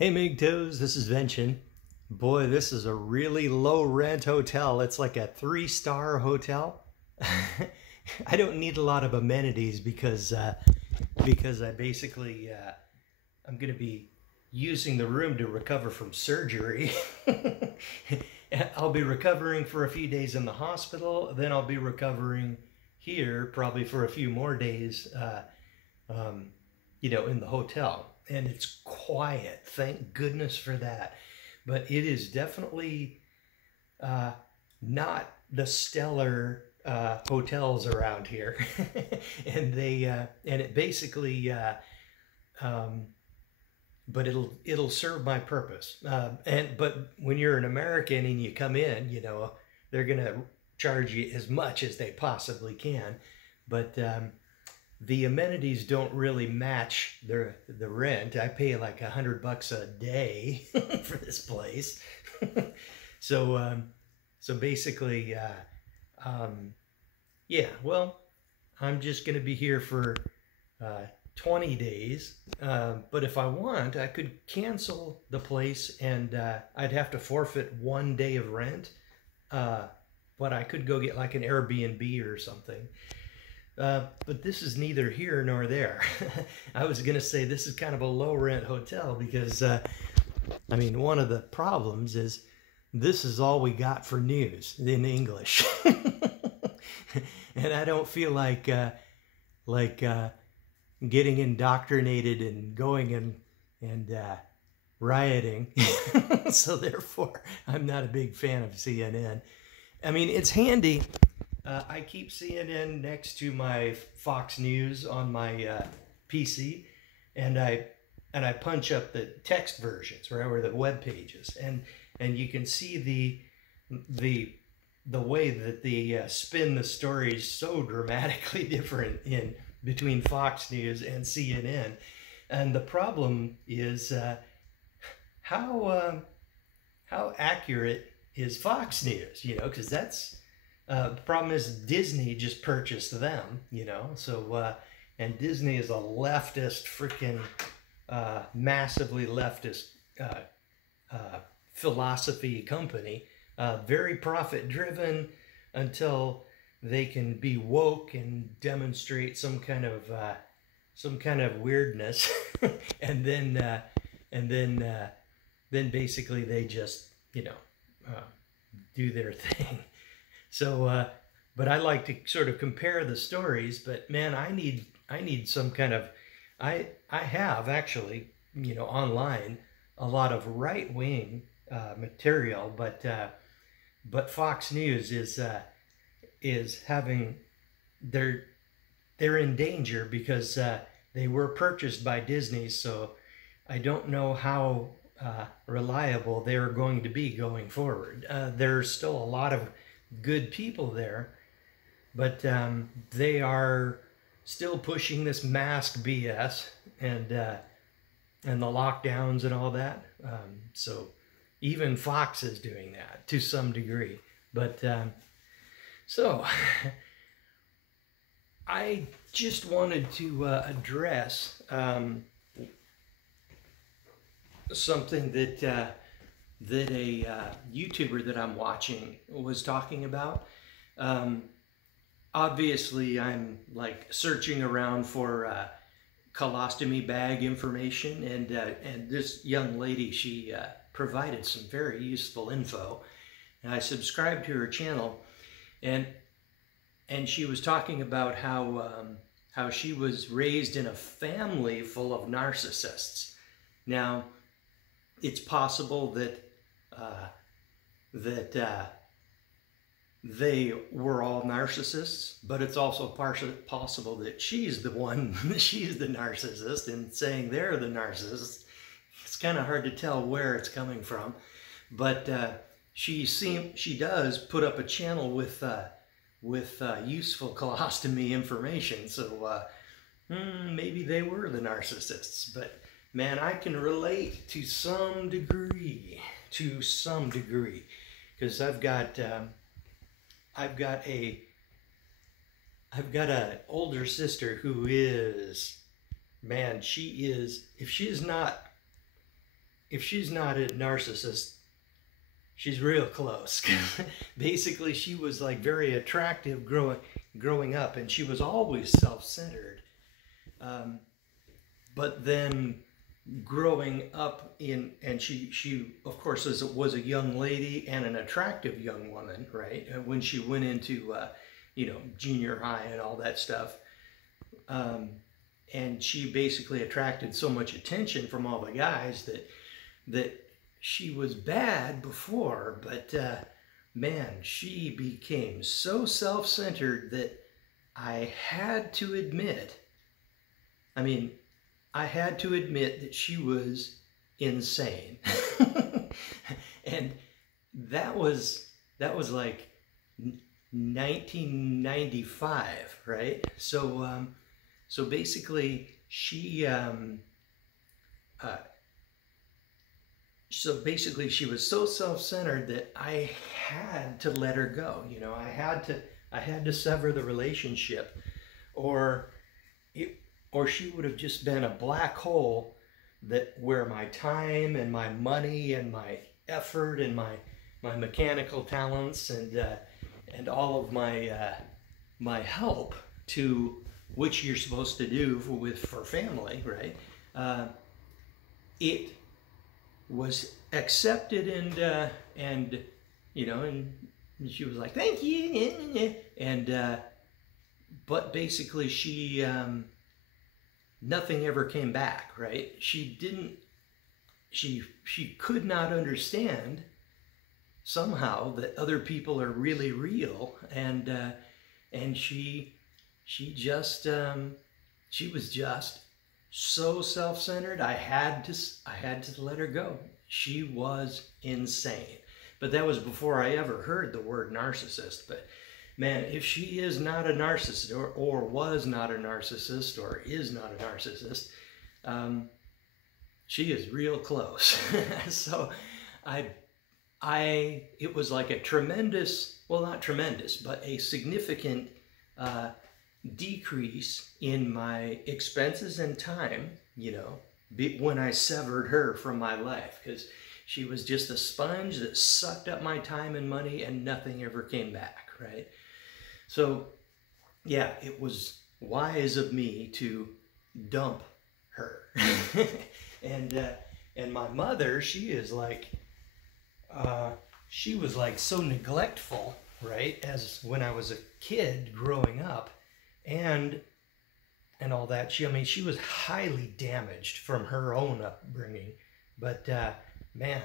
Hey MGTOWs, this is Vention. Boy, this is a really low rent hotel. It's like a 3-star hotel. I don't need a lot of amenities because I basically I'm going to be using the room to recover from surgery. I'll be recovering for a few days in the hospital, then I'll be recovering here probably for a few more days, in the hotel. And it's quiet, thank goodness for that. But it is definitely not the stellar hotels around here. And it basically but it'll serve my purpose. But when you're an American and you come in, they're gonna charge you as much as they possibly can. But the amenities don't really match the rent. I pay like $100 a day for this place. So basically, yeah. Well, I'm just gonna be here for 20 days. But if I want, I could cancel the place and I'd have to forfeit 1 day of rent. But I could go get like an Airbnb or something. But this is neither here nor there. I was going to say this is kind of a low rent hotel because, one of the problems is this is all we got for news in English. And I don't feel like getting indoctrinated and going and rioting. So therefore, I'm not a big fan of CNN. I mean, it's handy. I keep CNN next to my Fox News on my PC, and I punch up the text versions, right, or the web pages, and you can see the way that they spin the stories so dramatically different in between Fox News and CNN. And the problem is how accurate is Fox News? Because that's the problem is Disney just purchased them, so, and Disney is a leftist, freaking massively leftist philosophy company, very profit driven until they can be woke and demonstrate some kind of weirdness, and then basically they just, do their thing. So, but I like to sort of compare the stories, but man, I need some kind of, I have actually, online a lot of right-wing material, but Fox News is having, they're in danger because they were purchased by Disney, so I don't know how reliable they're going to be going forward. There's still a lot of good people there, but they are still pushing this mask BS and the lockdowns and all that. So even Fox is doing that to some degree. But so I just wanted to address something that a YouTuber that I'm watching was talking about. Obviously, I'm like searching around for colostomy bag information, and this young lady, she provided some very useful info, and I subscribed to her channel, and she was talking about how she was raised in a family full of narcissists. Now, it's possible that they were all narcissists, but it's also possible that she's the one, she's the narcissist, and saying they're the narcissists. It's kind of hard to tell where it's coming from, but she does put up a channel with useful colostomy information, so maybe they were the narcissists. But man, I can relate to some degree, because I've got an older sister who is, man, she is, if she's not if she's not a narcissist, she's real close. Basically, she was like very attractive growing up, and she was always self-centered. But then growing up in, and she of course was a young lady and an attractive young woman, right? When she went into junior high and all that stuff, and she basically attracted so much attention from all the guys that she was bad before, but man, she became so self-centered that I had to admit, I had to admit that she was insane. And that was like 1995, right? So basically she she was so self-centered that I had to let her go. I had to sever the relationship, or she would have just been a black hole where my time and my money and my effort and my mechanical talents and all of my help, to which you're supposed to do for family, right? It was accepted, and she was like, thank you, and but basically she nothing ever came back, right? She could not understand somehow that other people are really real, and she was just so self-centered. I had to let her go. She was insane. But that was before I ever heard the word narcissist. But man, if she is not a narcissist, or was not a narcissist, or is not a narcissist, she is real close. So it was like a tremendous, well, not tremendous, but a significant decrease in my expenses and time, when I severed her from my life, because she was just a sponge that sucked up my time and money, and nothing ever came back, right? So yeah, it was wise of me to dump her. And my mother, she was like so neglectful, right, as when I was a kid growing up, and all that. She was highly damaged from her own upbringing, but man,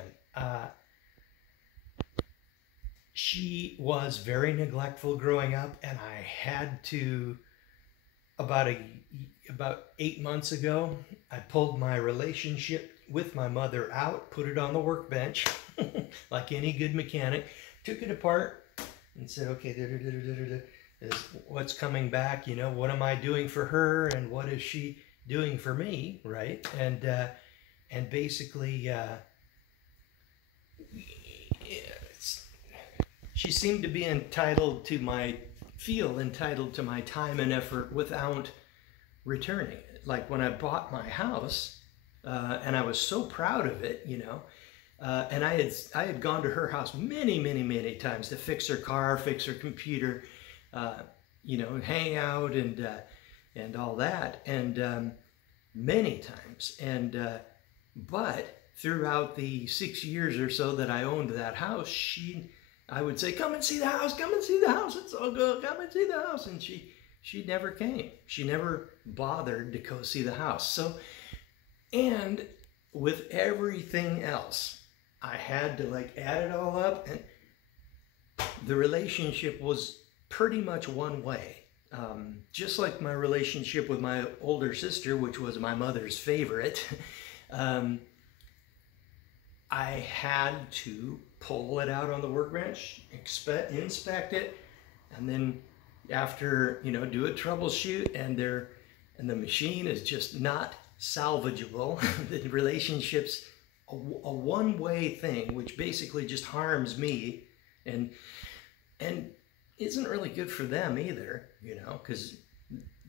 she was very neglectful growing up, and I had to, about 8 months ago, I pulled my relationship with my mother out, put it on the workbench, like any good mechanic, took it apart and said, okay, what's coming back, what am I doing for her, and what is she doing for me, right? And basically, she seemed to be entitled to my time and effort without returning it. Like when I bought my house, and I was so proud of it, and I had gone to her house many times to fix her car, fix her computer, hang out and all that, and many times, but throughout the 6 years or so that I owned that house, I would say, come and see the house, it's all good, come and see the house, and she never came. She never bothered to go see the house. So, and with everything else, I had to add it all up, and the relationship was pretty much one way. Just like my relationship with my older sister, which was my mother's favorite, I had to pull it out on the workbench, inspect it, and then after, do a troubleshoot, and the machine is just not salvageable. The relationship's a one-way thing, which basically just harms me and isn't really good for them either, because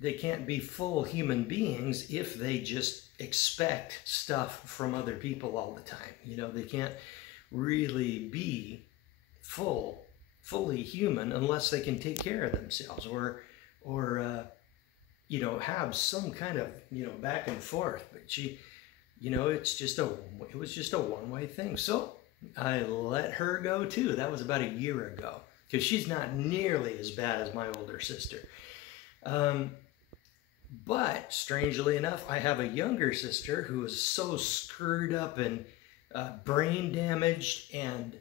be full human beings if they just expect stuff from other people all the time. You know, they can't really be fully human unless they can take care of themselves, or you know, have some kind of, you know, back and forth. But she, you know, it was just a one-way thing. So I let her go too. That was about a year ago, because she's not nearly as bad as my older sister. But strangely enough, I have a younger sister who is so screwed up and brain damaged, and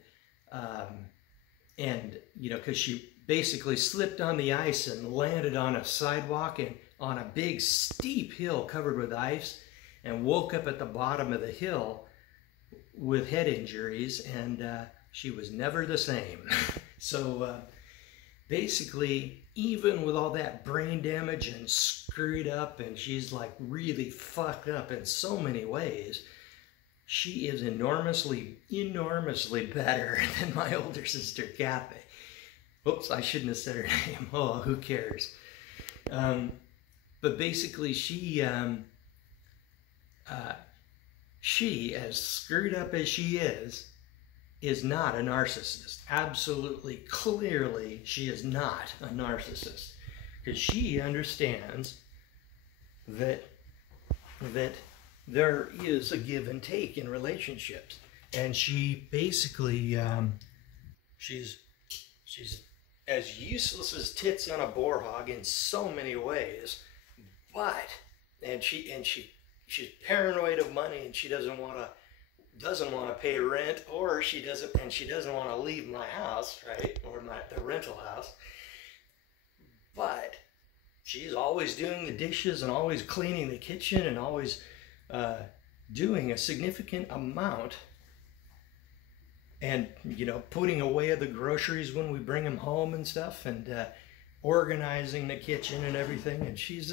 you know, because she basically slipped on the ice and landed on a sidewalk and on a big steep hill covered with ice, and woke up at the bottom of the hill with head injuries, and she was never the same. So basically, even with all that brain damage and screwed up, and she's like really fucked up in so many ways, she is enormously better than my older sister, Kathy. Oops, I shouldn't have said her name. Oh, who cares? But basically, she, as screwed up as she is not a narcissist. Absolutely, clearly, she is not a narcissist, because she understands that there is a give and take in relationships, and she basically she's as useless as tits on a boar hog in so many ways, but she's paranoid of money, and she doesn't want to pay rent, or she doesn't want to leave my house, right, or the rental house. But she's always doing the dishes and always cleaning the kitchen and always doing a significant amount, and, you know, putting away the groceries when we bring them home and stuff, and organizing the kitchen and everything. And she's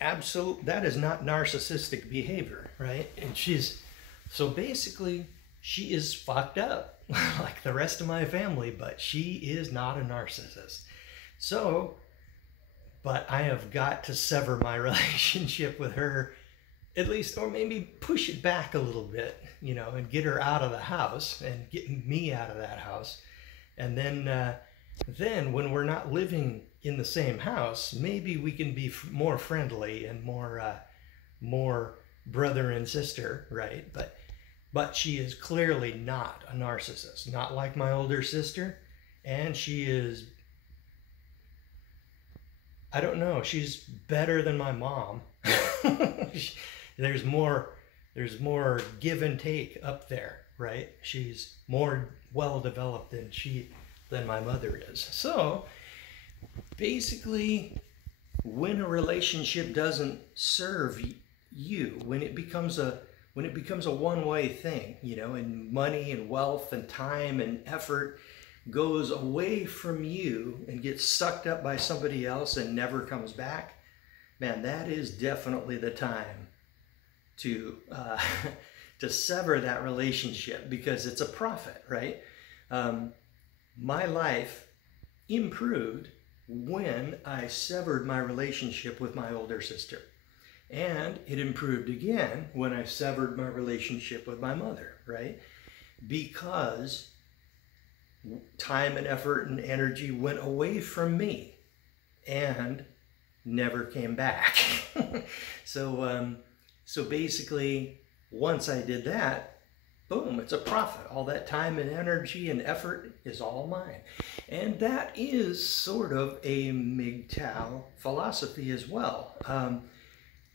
absolute. That is not narcissistic behavior, right? And so basically, she is fucked up like the rest of my family, but she is not a narcissist. So, but I have got to sever my relationship with her, at least, or maybe push it back a little bit, you know, and get her out of the house and get me out of that house. And then when we're not living in the same house, maybe we can be more friendly and more brother and sister, right? But she is clearly not a narcissist, not like my older sister. And she is, I don't know, she's better than my mom. There's more give and take up there, right? She's more well developed than my mother is. So basically, when a relationship doesn't serve you, when it becomes a one-way thing, you know, and money and wealth and time and effort goes away from you and gets sucked up by somebody else and never comes back, man, that is definitely the time to sever that relationship, because it's a profit, right? My life improved when I severed my relationship with my older sister. And it improved again when I severed my relationship with my mother, right? Because time and effort and energy went away from me and never came back. So basically, once I did that, boom, it's a profit. All that time and energy and effort is all mine. And that is sort of a MGTOW philosophy as well.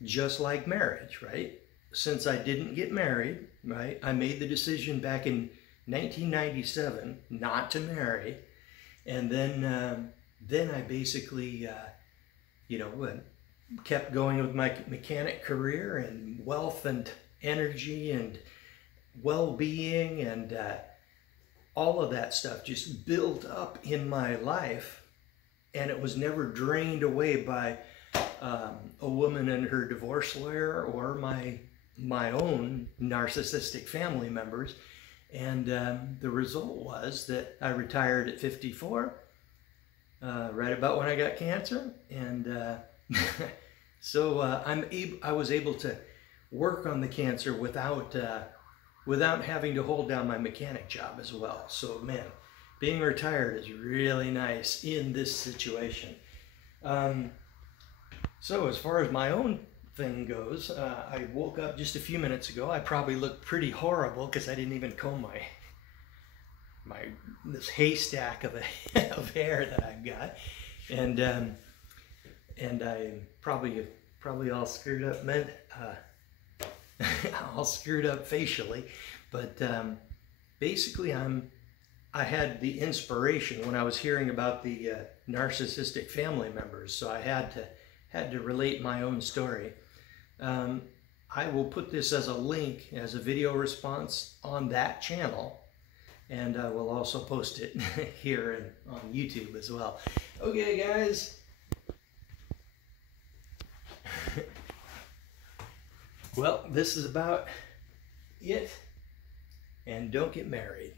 Just like marriage, right? Since I didn't get married, right, I made the decision back in 1997 not to marry. And then I basically, you know, kept going with my mechanic career, and wealth and energy and well-being and all of that stuff just built up in my life, and it was never drained away by a woman and her divorce lawyer or my own narcissistic family members. And the result was that I retired at 54, right about when I got cancer, and so I was able to work on the cancer without having to hold down my mechanic job as well. So man, being retired is really nice in this situation. So as far as my own thing goes, I woke up just a few minutes ago. I probably look pretty horrible because I didn't even comb this haystack of hair that I've got, and I'm probably all screwed up, all screwed up facially, but basically I had the inspiration when I was hearing about the narcissistic family members, so I had to relate my own story. I will put this as a link, as a video response on that channel, and we'll also post it here on YouTube as well. Okay, guys. Well, this is about it, and don't get married.